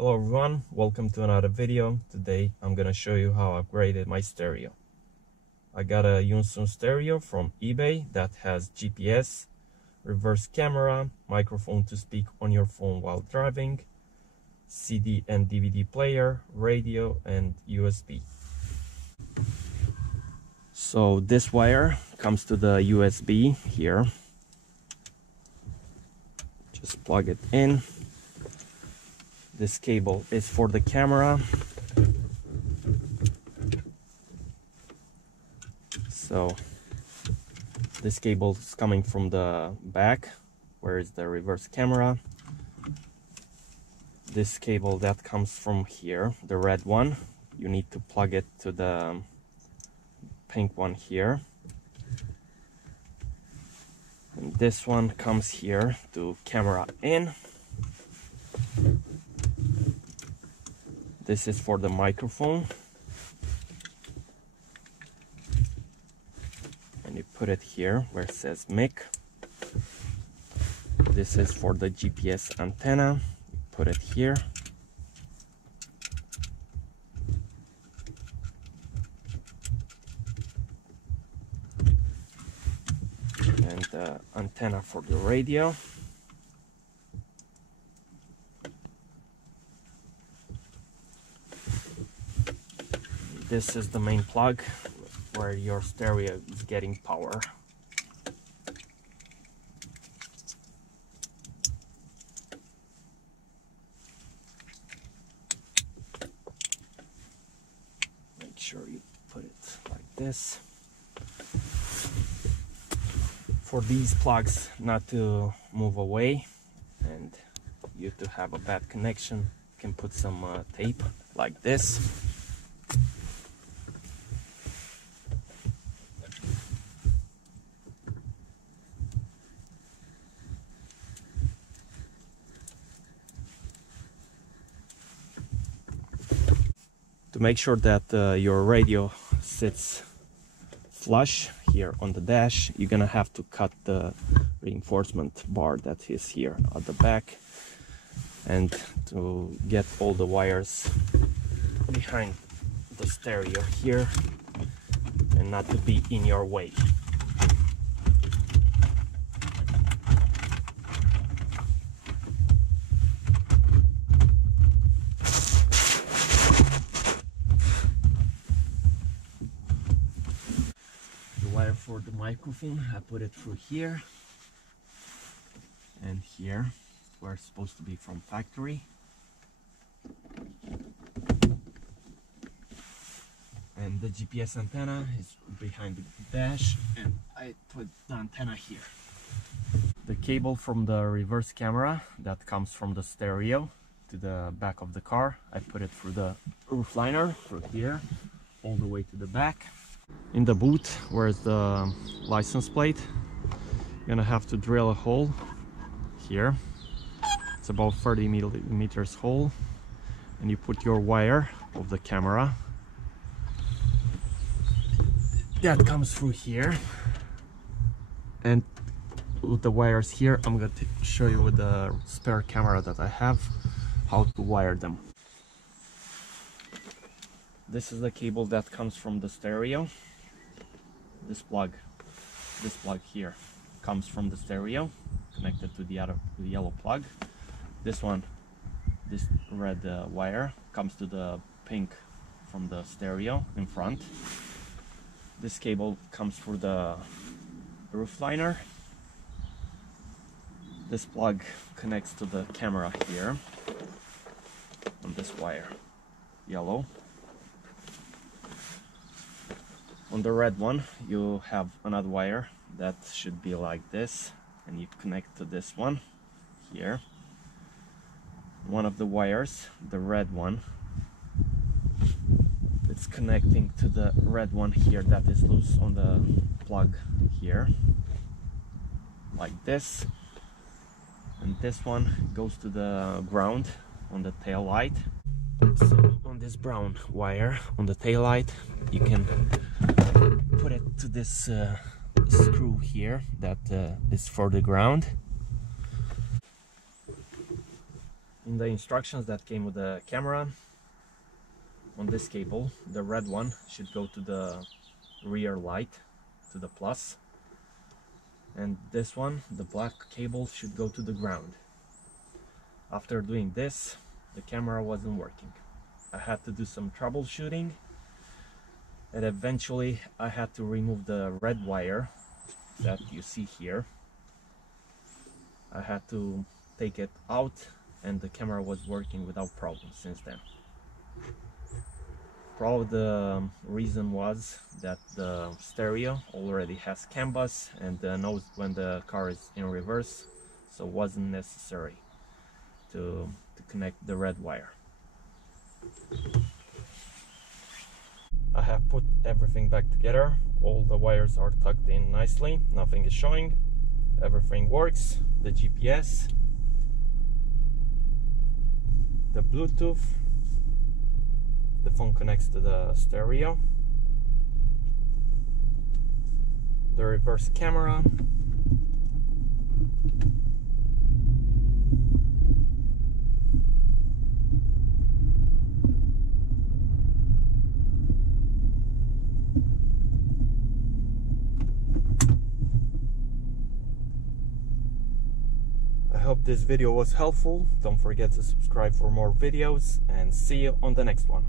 Hello everyone, welcome to another video. Today I'm gonna show you how I upgraded my stereo. I got a Junsun stereo from eBay that has GPS, reverse camera, microphone to speak on your phone while driving, CD and DVD player, radio and USB. So this wire comes to the USB here. Just plug it in. This cable is for the camera. So this cable is coming from the back, where is the reverse camera. This cable that comes from here, the red one, you need to plug it to the pink one here. And this one comes here to camera in. This is for the microphone, and you put it here where it says mic. This is for the GPS antenna, you put it here. And the antenna for the radio. This is the main plug where your stereo is getting power. Make sure you put it like this. For these plugs not to move away and you to have a bad connection, you can put some tape like this. To make sure that your radio sits flush here on the dash, you're gonna have to cut the reinforcement bar that is here at the back, and to get all the wires behind the stereo here and not to be in your way. Wire for the microphone, I put it through here and here, where it's supposed to be from factory. And the GPS antenna is behind the dash, and I put the antenna here. The cable from the reverse camera that comes from the stereo to the back of the car, I put it through the roof liner, through here, all the way to the back. In the boot, where's the license plate, you're gonna have to drill a hole here. It's about 30 millimeters hole, and you put your wire of the camera that comes through here, and with the wires here, I'm going to show you with the spare camera that I have how to wire them. This is the cable that comes from the stereo. This plug here comes from the stereo, connected to the yellow plug. This one, this red wire, comes to the pink from the stereo in front. This cable comes through the roof liner. This plug connects to the camera here on this wire, yellow. On the red one, you have another wire that should be like this, and you connect to this one here. One of the wires, the red one, it's connecting to the red one here that is loose on the plug here, like this. And this one goes to the ground on the tail light. So on this brown wire on the tail light, you can put it to this screw here that is for the ground. In the instructions that came with the camera, on this cable, the red one should go to the rear light, to the plus, and this one, the black cable, should go to the ground. After doing this, the camera wasn't working. I had to do some troubleshooting, and eventually I had to remove the red wire that you see here. I had to take it out, and the camera was working without problems since then. Probably the reason was that the stereo already has CAN bus and knows when the car is in reverse, so it wasn't necessary to connect the red wire. I have put everything back together. All the wires are tucked in nicely, nothing is showing, everything works. The GPS, the Bluetooth, the phone connects to the stereo, the reverse camera, I hope this video was helpful. Don't forget to subscribe for more videos, and see you on the next one.